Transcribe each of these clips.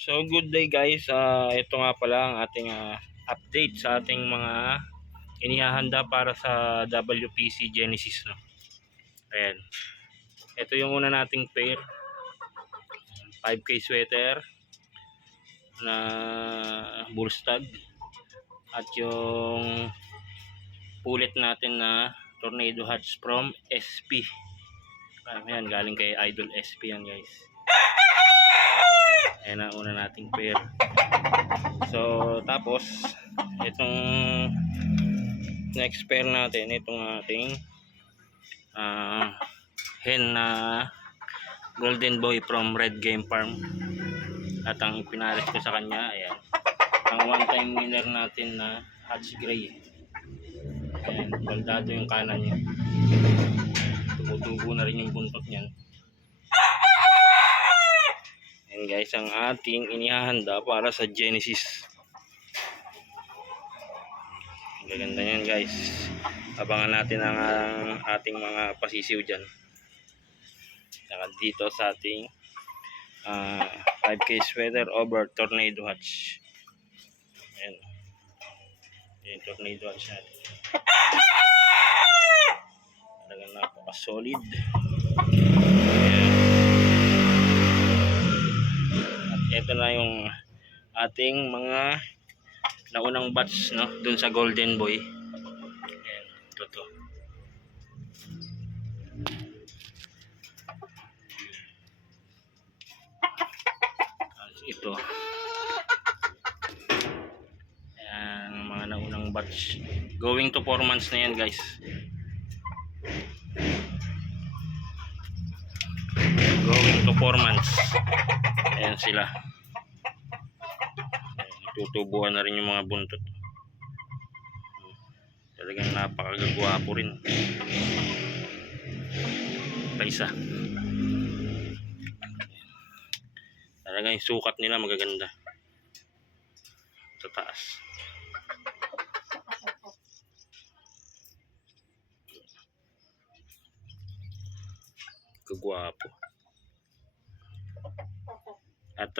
So good day guys, ito nga pala ang ating update sa ating mga inihahanda para sa WPC Genesis, no? Ayan, ito yung una nating pair, 5K sweater na bullstag at yung pulit natin na tornado hatch from SP. Ayan, galing kay Idol SP yan guys. Ayan ang una nating pair. So tapos itong next pair natin, itong ating hen na golden boy from Red Game Farm, at ang ipinares ko sa kanya, ayan, ang one time winner natin na Hatch Gray. Ayan, baldado yung kanan niya, tumutubo na rin yung buntot niyan. Ayan guys, ang ating inihahanda para sa Genesis. Gaganda yan guys, abangan natin ang ating mga pasisiw dyan dito sa ating 5K sweater over tornado hatch. Ayan, yung tornado hatch natin, talagang napaka solid. Ayan. At ito na yung ating mga naunang batch, no, dun sa golden boy. Ayan, ito. Ito. Ayan, mga naunang batch. Going to 4 months na yan guys. Going to 4 months. Ayan sila. Tutubuan na rin yung mga buntot. Talagang napakagwapo rin. Isa. Talagang yung sukat nila magaganda. Sa taas. Kagwapo. At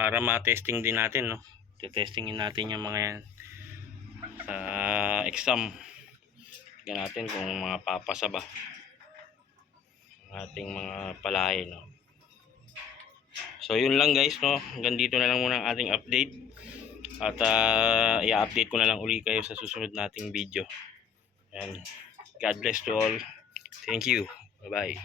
para ma-testing din natin, no? Testingin natin yung mga yan sa exam. Tingnan natin kung mga papasa ba ang ating mga palahe, no? So yun lang guys, no? Hanggang dito na lang muna ang ating update. At i-update ko na lang uli kayo sa susunod nating video. And God bless to all. Thank you. Bye bye.